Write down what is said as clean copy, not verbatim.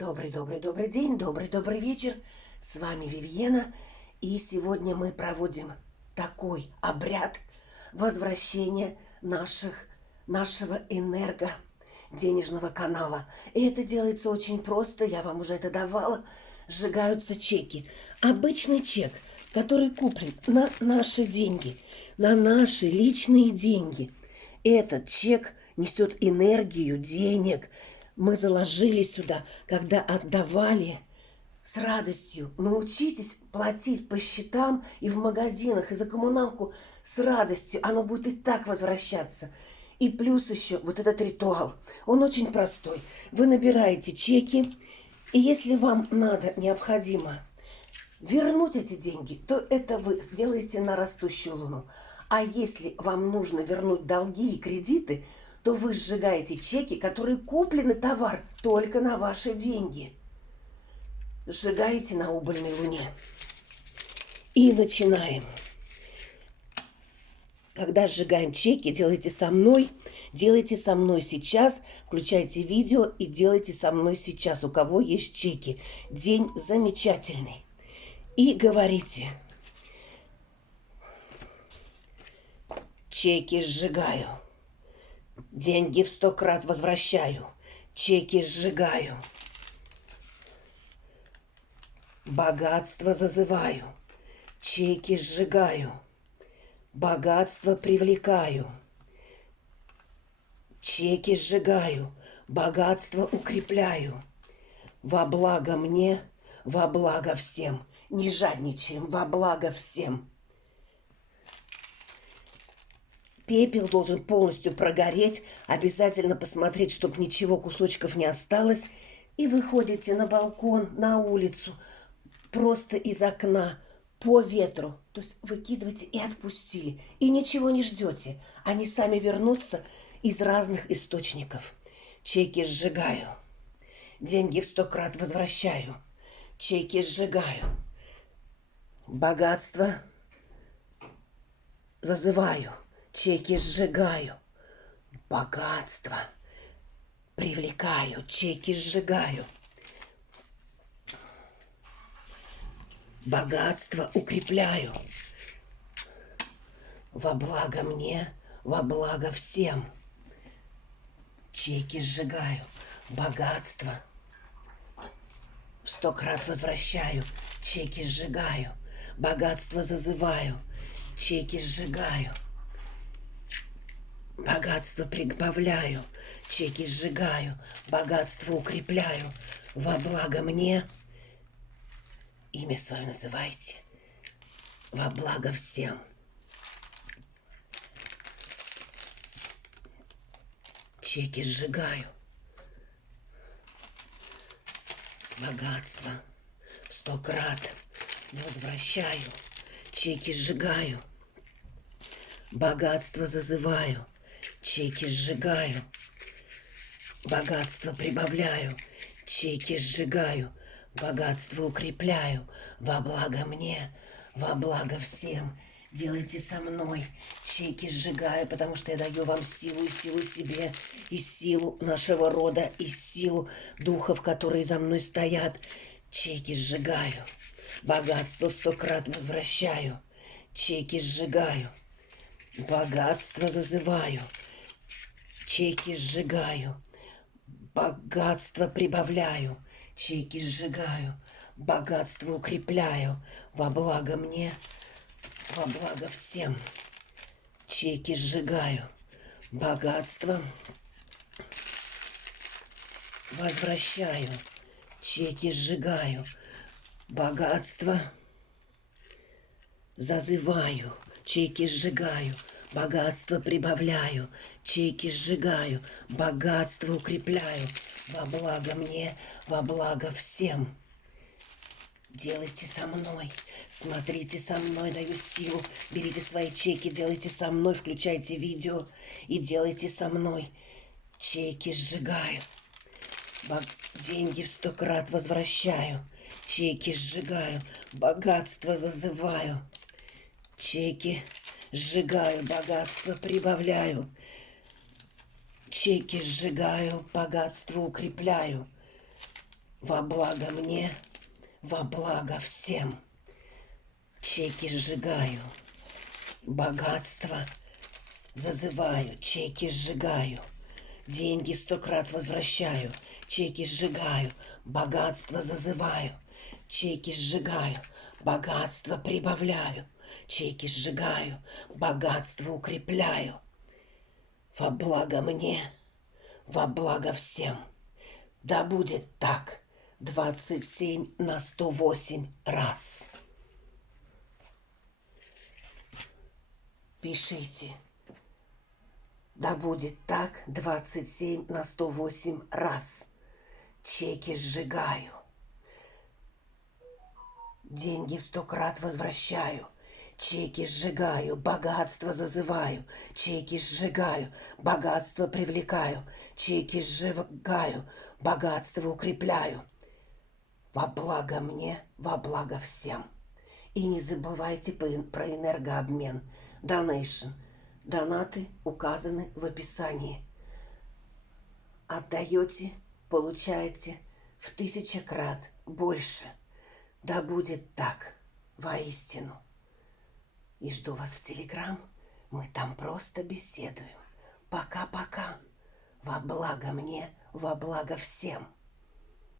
Добрый день, добрый вечер. С вами Вивьена. И сегодня мы проводим такой обряд возвращения нашего денежного канала. И это делается очень просто, я вам уже это давала. Сжигаются чеки. Обычный чек, который куплен на наши деньги, на наши личные деньги. Этот чек несет энергию денег. Мы заложили сюда, когда отдавали с радостью. Научитесь платить по счетам и в магазинах, и за коммуналку с радостью. Оно будет и так возвращаться. И плюс еще вот этот ритуал. Он очень простой. Вы набираете чеки, и если вам необходимо вернуть эти деньги, то это вы делаете на растущую луну. А если вам нужно вернуть долги и кредиты, то вы сжигаете чеки, которые куплены товар только на ваши деньги. Сжигаете на убыльной луне. И начинаем. Когда сжигаем чеки, делайте со мной сейчас, включайте видео и делайте со мной сейчас, у кого есть чеки. День замечательный. И говорите: чеки сжигаю. Деньги в 100 крат возвращаю. Чеки сжигаю. Богатство зазываю. Чеки сжигаю. Богатство привлекаю. Чеки сжигаю. Богатство укрепляю. Во благо мне, во благо всем. Не жадничаем, во благо всем. Пепел должен полностью прогореть. Обязательно посмотреть, чтобы ничего, кусочков не осталось. И выходите на балкон, на улицу, просто из окна, по ветру. То есть выкидываете и отпустили. И ничего не ждете. Они сами вернутся из разных источников. Чеки сжигаю. Деньги в 100 крат возвращаю. Чеки сжигаю. Богатство зазываю. Чеки сжигаю. Богатство привлекаю. Чеки сжигаю. Богатство укрепляю. Во благо мне, во благо всем. Чеки сжигаю. Богатство в 100 крат возвращаю. Чеки сжигаю. Богатство зазываю. Чеки сжигаю. Богатство прибавляю, чеки сжигаю, богатство укрепляю. Во благо мне, имя свое называйте, во благо всем. Чеки сжигаю. Богатство в 100 крат возвращаю. Чеки сжигаю. Богатство зазываю. Чеки сжигаю. Богатство прибавляю. Чеки сжигаю. Богатство укрепляю. Во благо мне, во благо всем. Делайте со мной. Чеки сжигаю, потому что я даю вам силу, и силу себе, и силу нашего рода, и силу духов, которые за мной стоят. Чеки сжигаю. Богатство в 100 крат возвращаю. Чеки сжигаю. Богатство зазываю. Чеки сжигаю. Богатство прибавляю. Чеки сжигаю. Богатство укрепляю. Во благо мне, во благо всем. Чеки сжигаю. Богатство возвращаю. Чеки сжигаю. Богатство зазываю. Чеки сжигаю. Богатство прибавляю. Чеки сжигаю. Богатство укрепляю. Во благо мне, во благо всем. Делайте со мной. Смотрите со мной, даю силу. Берите свои чеки, делайте со мной. Включайте видео и делайте со мной. Чеки сжигаю. Деньги в 100 крат возвращаю. Чеки сжигаю. Богатство зазываю. Чеки сжигаю, богатство прибавляю. Чеки сжигаю, богатство укрепляю. во благо мне, во благо всем. Чеки сжигаю, богатство зазываю, чеки сжигаю, деньги 100 крат возвращаю, чеки сжигаю, богатство зазываю, чеки сжигаю, богатство прибавляю, чеки сжигаю, богатство укрепляю. Во благо мне, во благо всем. Да будет так 27 на 108 раз. Пишите. Да будет так 27 на 108 раз. Чеки сжигаю. Деньги 100 крат возвращаю. Чеки сжигаю, богатство зазываю. Чеки сжигаю, богатство привлекаю. Чеки сжигаю, богатство укрепляю. Во благо мне, во благо всем. И не забывайте про энергообмен. Donation. Донаты указаны в описании. Отдаете, получаете в 1000 крат больше. Да будет так, воистину. И жду вас в Телеграм. Мы там просто беседуем. Пока-пока. Во благо мне, во благо всем.